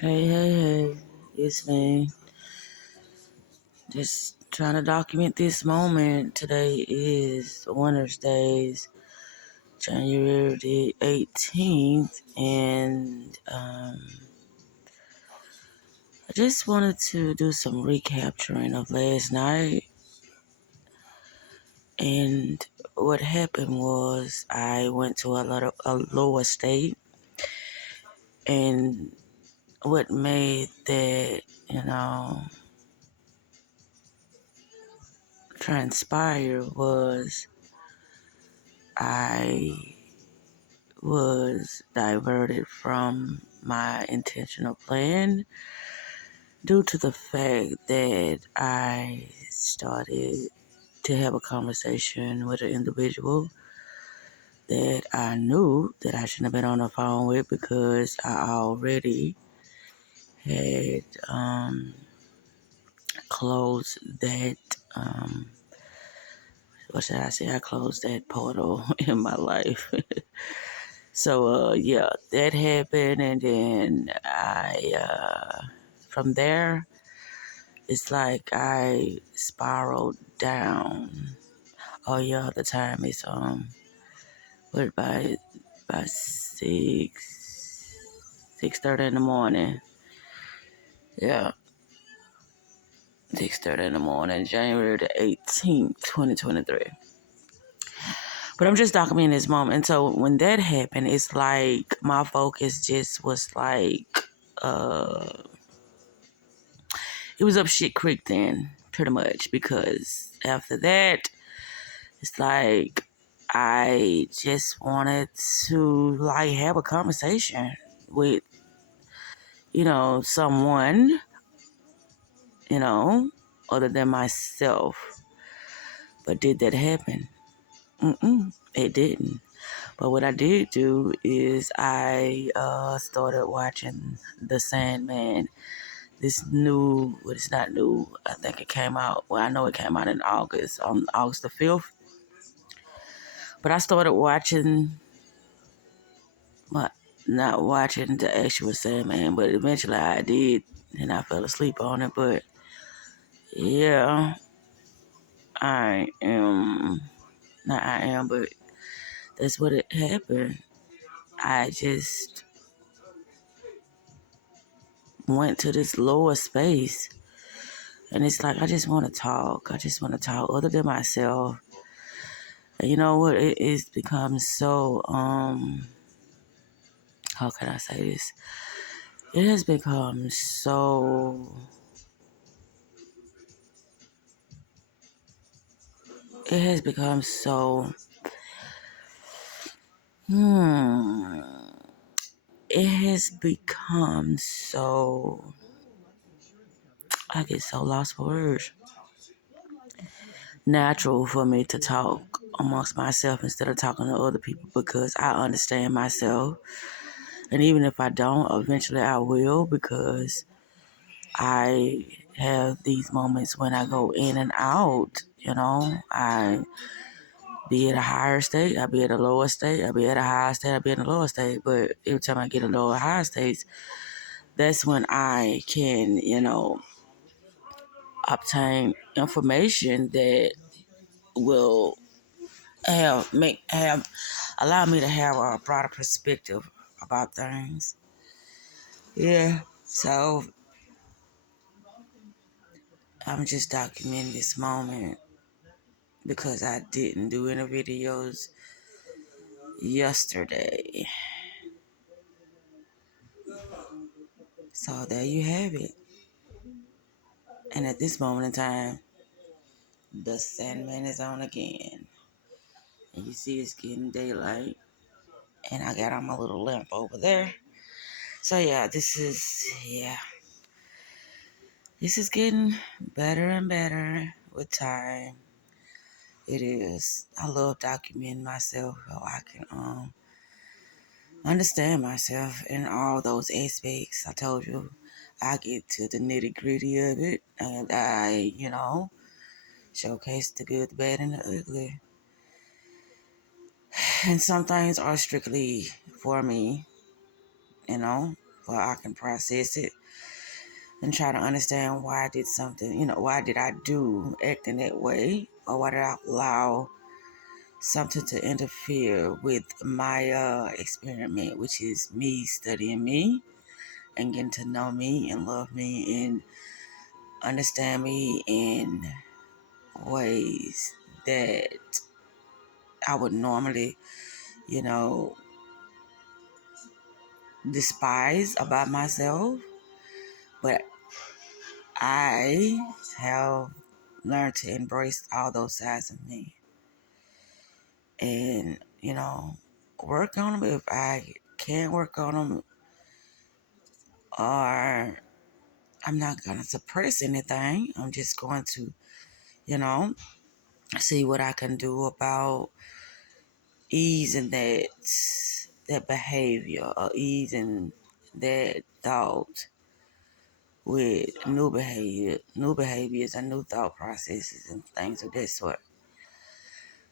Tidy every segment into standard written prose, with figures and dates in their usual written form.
Hey, it's me. Just trying to document this moment. Today is Winter's Days, January the 18th, and I just wanted to do some recapturing of last night. And what happened was I went to a lower state, and what made that, transpire was I was diverted from my intentional plan due to the fact that I started to have a conversation with an individual that I knew that I shouldn't have been on the phone with because I already had closed that, what should I say? I closed that portal in my life. So, yeah, that happened, and then from there, it's like I spiraled down. Oh yeah, the time is what by 6:30 in the morning. Yeah, 6:30 in the morning, January the 18th, 2023. But I'm just documenting this moment. And so when that happened, it's like my focus just was like, uh, it was up shit creek then, pretty much, because after that, it's like I just wanted to like have a conversation with, someone, you know, other than myself. But did that happen? It didn't. But what I did do is I started watching The Sandman. This new, well, it's not new. I think it came out. Well, I know it came out in August, on August the 5th. But I started watching, but not watching the actual Sandman. But eventually I did, and I fell asleep on it. But yeah, I am. Not I am, but that's what it happened. I just went to this lower space. And it's like, I just want to talk. I just want to talk other than myself. And you know what? It's become so, how can I say this? It has become so, it has become so, hmm, it has become so, I get so lost for words. Natural for me to talk amongst myself instead of talking to other people because I understand myself. And even if I don't, eventually I will because I have these moments when I go in and out, I be at a higher state, I be at a lower state, I be at a higher state, I be in a lower state. But every time I get a lower higher states, that's when I can, obtain information that will allow me to have a broader perspective about things. Yeah. So I'm just documenting this moment because I didn't do any videos yesterday. So there you have it. And at this moment in time, the Sandman is on again. And you see it's getting daylight. And I got on my little lamp over there. So yeah, this is getting better and better with time. It is. I love documenting myself so I can understand myself in all those aspects. I told you I get to the nitty gritty of it, and I, showcase the good, the bad, and the ugly. And some things are strictly for me, you know. where I can process it and try to understand why I did something, why did I do acting that way, or why did I allow something to interfere with my experiment, which is me studying me and getting to know me and love me and understand me in ways that I would normally, you know, despise about myself. But I have learned to embrace all those sides of me and, work on them if I can work on them, or I'm not going to suppress anything. I'm just going to, you know, see what I can do about easing that behavior or easing that thought with new behaviors and new thought processes and things of that sort.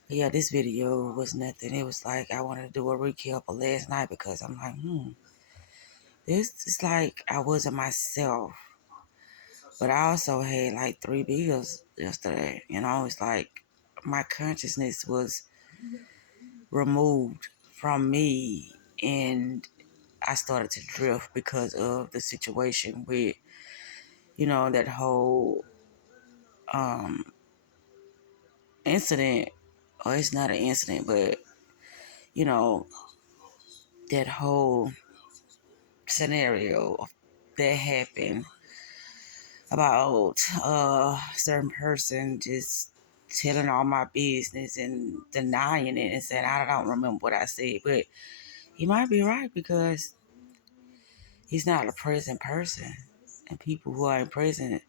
But yeah, this video was nothing. It was like I wanted to do a recap of last night because I'm like, this is like I wasn't myself. But I also had like 3 bills yesterday. It's like my consciousness was removed from me and I started to drift because of the situation with, that whole um incident. Or it's not an incident, but you know, that whole scenario that happened about a certain person just telling all my business and denying it and saying I don't remember what I said, but he might be right because he's not a present person. And people who are in prison,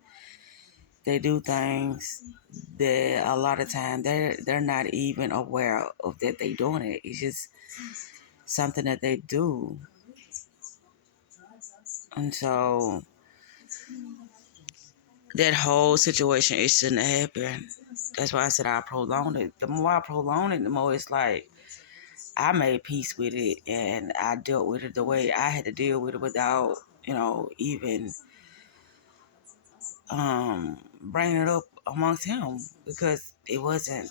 they do things that a lot of time they're not even aware of that they doing it. It's just something that they do. And so that whole situation, it shouldn't have happened. That's why I said I prolonged it. The more I prolong it, the more it's like I made peace with it and I dealt with it the way I had to deal with it without, even bringing it up amongst him because it wasn't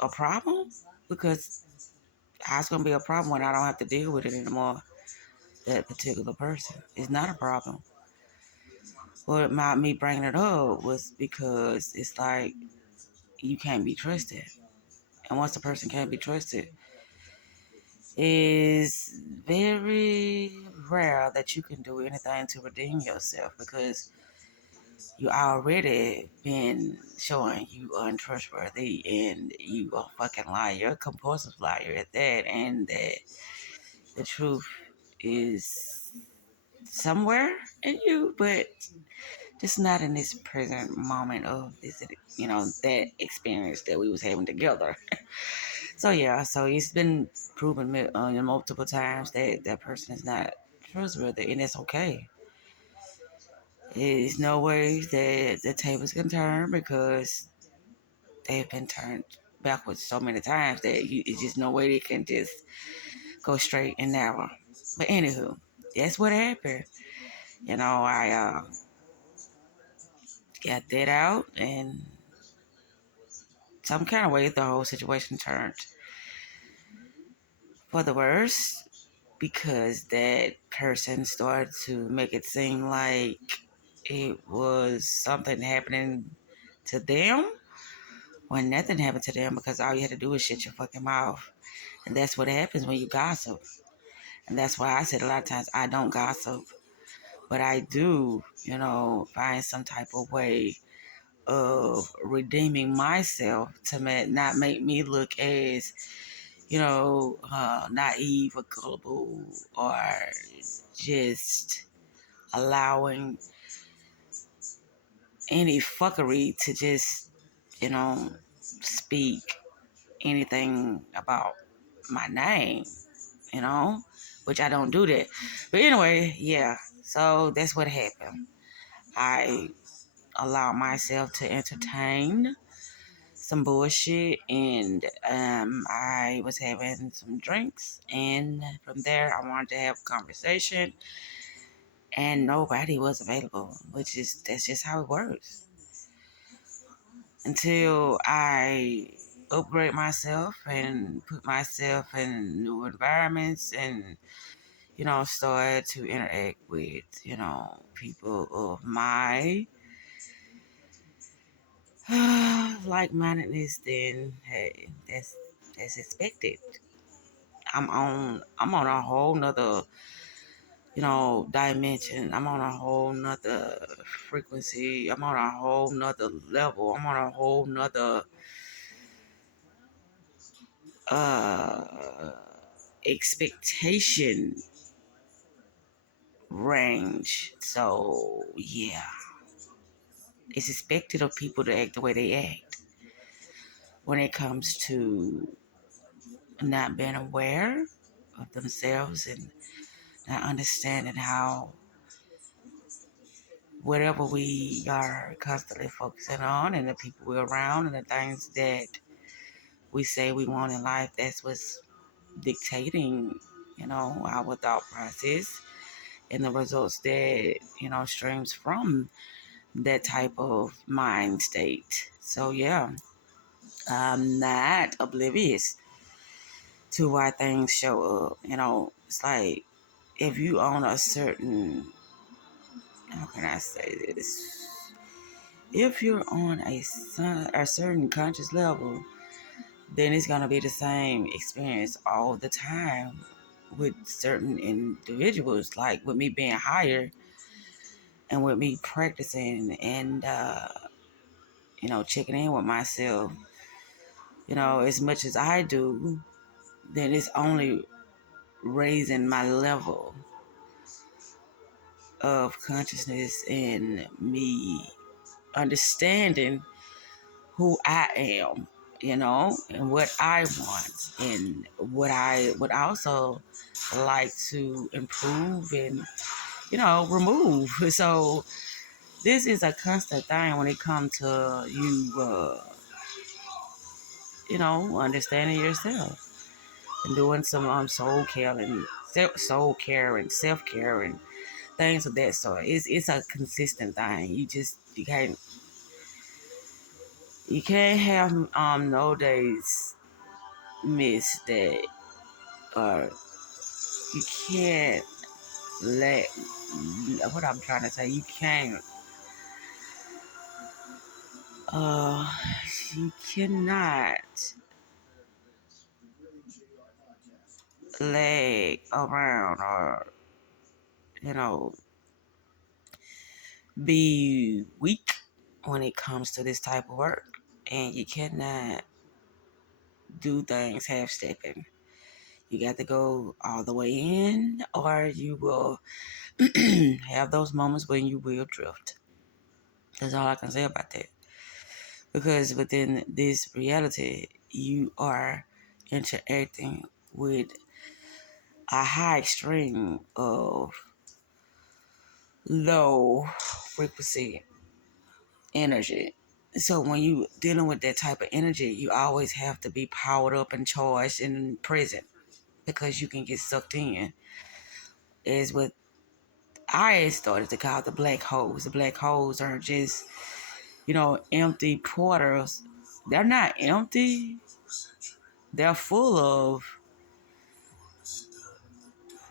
a problem. Because how it's gonna be a problem when I don't have to deal with it anymore? That particular person is not a problem. What me bringing it up was because it's like you can't be trusted. And once a person can't be trusted, it's very rare that you can do anything to redeem yourself because you already been showing you untrustworthy and you a fucking liar, a compulsive liar at that, and that the truth is somewhere in you, but just not in this present moment of this, that experience that we was having together. So yeah, so it's been proven multiple times that that person is not trustworthy, and it's okay. There's no way that the tables can turn because they've been turned backwards so many times that it's just no way they can just go straight and narrow. But anywho, that's what happened. I got that out, and some kind of way the whole situation turned for the worse because that person started to make it seem like it was something happening to them when nothing happened to them because all you had to do was shut your fucking mouth. And that's what happens when you gossip. And that's why I said a lot of times I don't gossip, but I do, find some type of way of redeeming myself to not make me look as, naive or gullible or just allowing any fuckery to just, you know, speak anything about my name, you know, which I don't do that. But anyway, yeah, so that's what happened. I allowed myself to entertain some bullshit and I was having some drinks and from there I wanted to have a conversation and nobody was available, that's just how it works. Until I upgrade myself and put myself in new environments and, start to interact with, people of my like-mindedness, then hey, that's expected. I'm on a whole nother, dimension. I'm on a whole nother frequency. I'm on a whole nother level. I'm on a whole nother uh expectation range. So yeah, it's expected of people to act the way they act when it comes to not being aware of themselves and not understanding how whatever we are constantly focusing on and the people we're around and the things that we say we want in life, that's what's dictating, our thought process and the results that, streams from that type of mind state. So yeah, I'm not oblivious to why things show up. It's like if you own a certain, how can I say this? If you're on a certain conscious level, then it's gonna be the same experience all the time with certain individuals. Like with me being higher and with me practicing and checking in with myself, as much as I do, then it's only raising my level of consciousness and me understanding who I am, and what I want and what I would also like to improve and, remove. So this is a constant thing when it comes to you, understanding yourself and doing some soul care and self care and things of that sort. It's a consistent thing. You can't have no days miss that, or you can't let, what I'm trying to say, you can't uh you cannot lag around or, you know be weak when it comes to this type of work, and you cannot do things half stepping. You got to go all the way in, or you will have those moments when you will drift. That's all I can say about that. Because within this reality, you are interacting with a high extreme of low frequency energy. So when you dealing with that type of energy, you always have to be powered up and charged and present, because you can get sucked in. Is what I started to call the black holes. The black holes are just, empty portals. They're not empty. They're full of,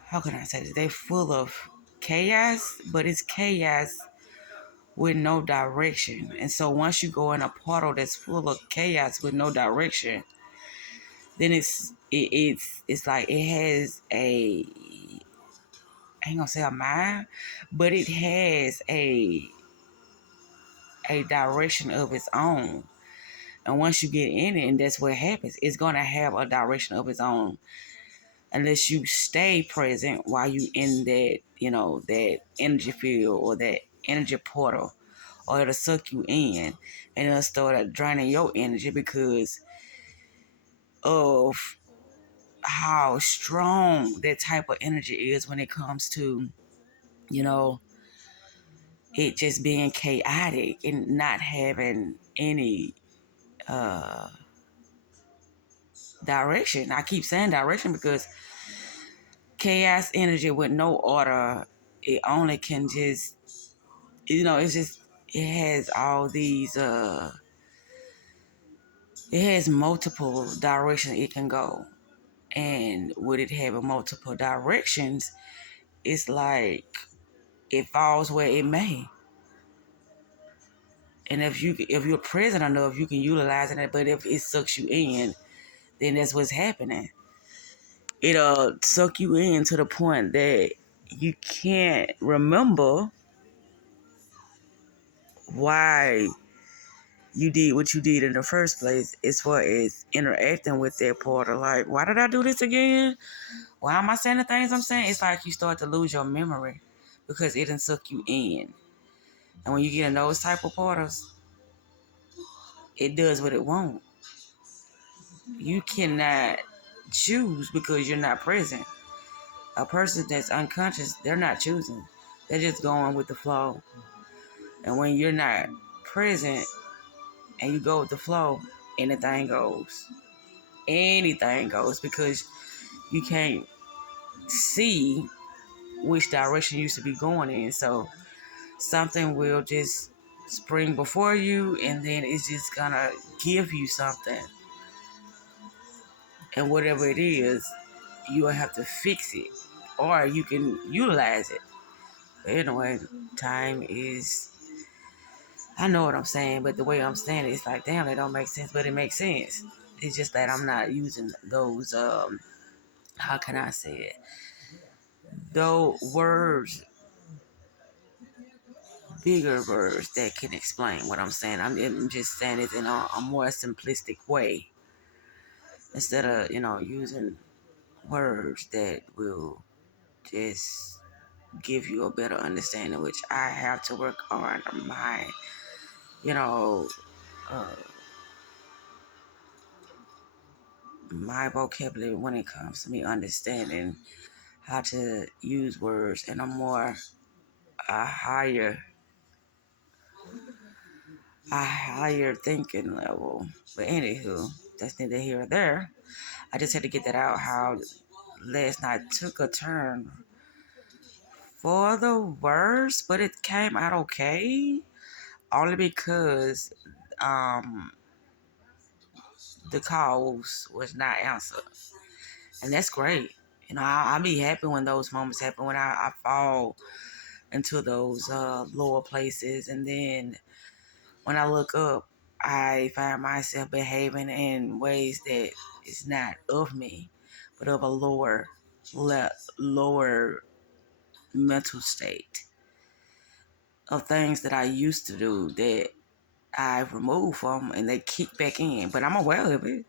how can I say this? They're full of chaos, but it's chaos with no direction. And so once you go in a portal that's full of chaos with no direction, then it's like it has I ain't gonna say a mind, but it has a direction of its own. And once you get in it, and that's what happens, it's gonna have a direction of its own, unless you stay present while you in that, that energy field or that energy portal, or it'll suck you in and it'll start draining your energy because of how strong that type of energy is when it comes to, you know, it just being chaotic and not having any uh, direction. I keep saying direction because chaos energy with no order it only can just, it's just, it has all these, it has multiple directions it can go. And with it having multiple directions, it's like it falls where it may. And if you're present enough, you can utilize it. But if it sucks you in, then that's what's happening. It'll suck you in to the point that you can't remember why you did what you did in the first place, as far as interacting with that portal. Like, why did I do this again? Why am I saying the things I'm saying? It's like you start to lose your memory because it done suck you in. And when you get in those type of portals, it does what it wants. You cannot choose because you're not present. A person that's unconscious, they're not choosing. They're just going with the flow. And when you're not present and you go with the flow, anything goes. Anything goes because you can't see which direction you should be going in. So something will just spring before you, and then it's just gonna give you something. And whatever it is, you will have to fix it, or you can utilize it. But anyway, time is, I know what I'm saying, but the way I'm saying it, it's like, damn, it don't make sense, but it makes sense. It's just that I'm not using those, how can I say it? Those words, bigger words that can explain what I'm saying. I'm just saying it in a more simplistic way instead of, using words that will just give you a better understanding, which I have to work on my, you know, uh, my vocabulary when it comes to me understanding how to use words in a higher thinking level. But anywho, that's neither here or there. I just had to get that out how last night took a turn for the worse, but it came out okay. Only because the calls was not answered. And that's great. I'll be happy when those moments happen, when I fall into those lower places. And then when I look up, I find myself behaving in ways that is not of me, but of a lower mental state of things that I used to do that I've removed from and they kick back in. But I'm aware of it.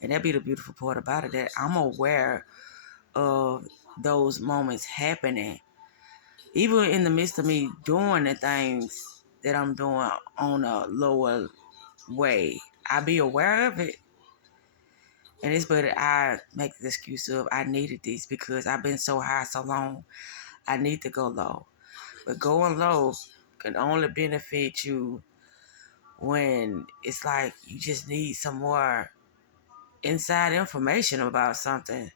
And that'd be the beautiful part about it, that I'm aware of those moments happening. Even in the midst of me doing the things that I'm doing on a lower way, I be aware of it. And it's better I make the excuse of I needed this because I've been so high so long. I need to go low. But going low can only benefit you when it's like you just need some more inside information about something.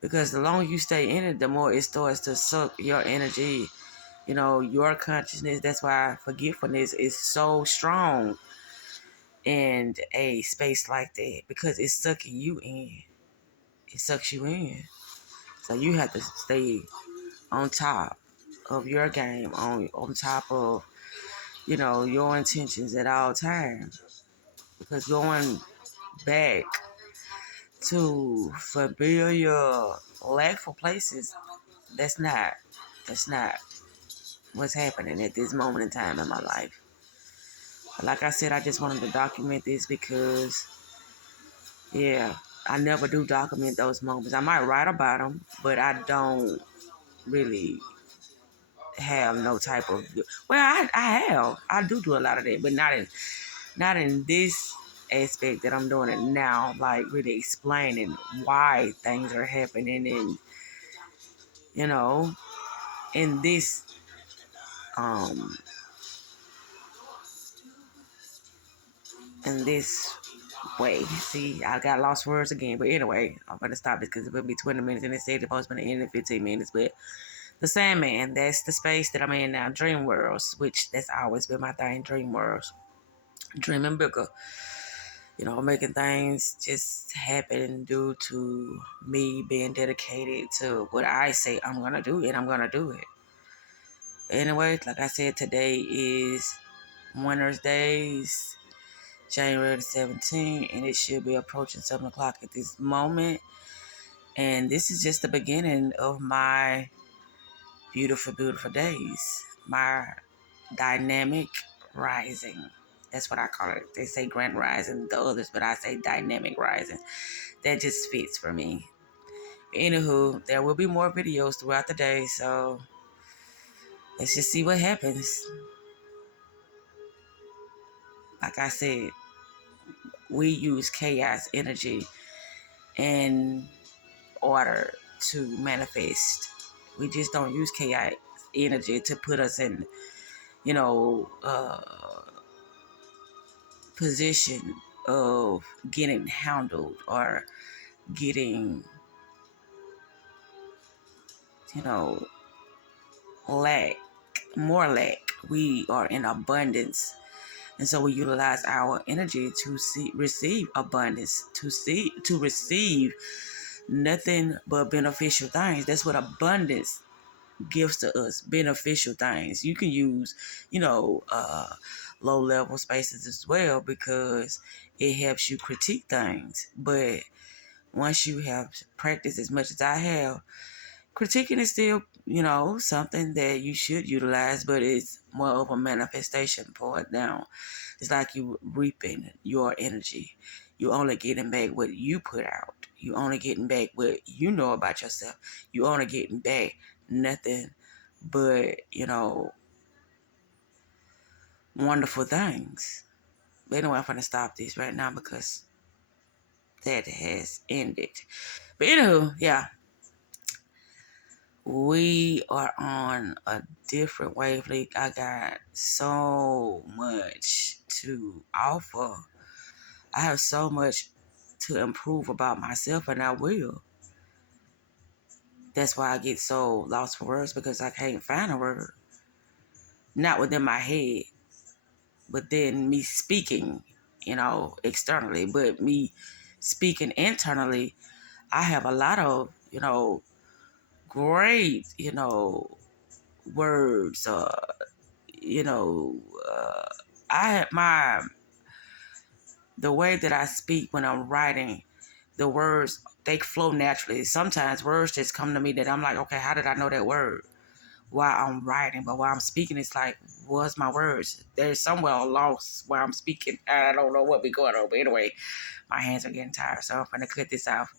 Because the longer you stay in it, the more it starts to suck your energy, your consciousness. That's why forgetfulness is so strong in a space like that, because it's sucking you in. It sucks you in. So you have to stay on top of your game, on top of, your intentions at all times. Because going back to familiar, lackful places, that's not what's happening at this moment in time in my life. But like I said, I just wanted to document this because, yeah, I never do document those moments. I might write about them, but I don't really have no type of. Well, I do a lot of that, but not in this aspect that I'm doing it now. Like really explaining why things are happening, and in this um in this way. See, I got lost words again, but anyway, I'm gonna stop this because it will be 20 minutes, and it said it's supposed to be in 15 minutes, but The Sandman, that's the space that I'm in now. Dream worlds, which that's always been my thing. Dream worlds, dreaming bigger. Making things just happen due to me being dedicated to what I say I'm gonna do, and I'm gonna do it. Anyway, like I said, today is Winter's Days, January the 17th, and it should be approaching 7 o'clock at this moment. And this is just the beginning of my beautiful, beautiful days. My dynamic rising. That's what I call it. They say grand rising, the others, but I say dynamic rising. That just fits for me. Anywho, there will be more videos throughout the day, so let's just see what happens. Like I said, we use chaos energy in order to manifest. We just don't use chaos energy to put us in, you know, uh, position of getting handled or getting, you know, lack, more lack. We are in abundance. And so we utilize our energy to receive abundance, to receive nothing but beneficial things. That's what abundance gives to us, beneficial things. You can use, low level spaces as well because it helps you critique things. But once you have practiced as much as I have, critiquing is still, something that you should utilize, but it's more of a manifestation part now. It's like you reaping your energy. You only getting back what you put out. You only getting back what you know about yourself. You only getting back nothing but, wonderful things. But anyway, I'm going to stop this right now because that has ended. But anywho, yeah. We are on a different wavelength. I got so much to offer. I have so much to improve about myself, and I will. That's why I get so lost for words, because I can't find a word. Not within my head, but then me speaking, externally, but me speaking internally. I have a lot of, great, words, you know, uh, the way that I speak when I'm writing, the words, they flow naturally. Sometimes words just come to me that I'm like, okay, how did I know that word? While I'm writing, but while I'm speaking, it's like, what's my words? There's somewhere lost while I'm speaking. I don't know what be going on, but anyway, my hands are getting tired, so I'm gonna cut this off.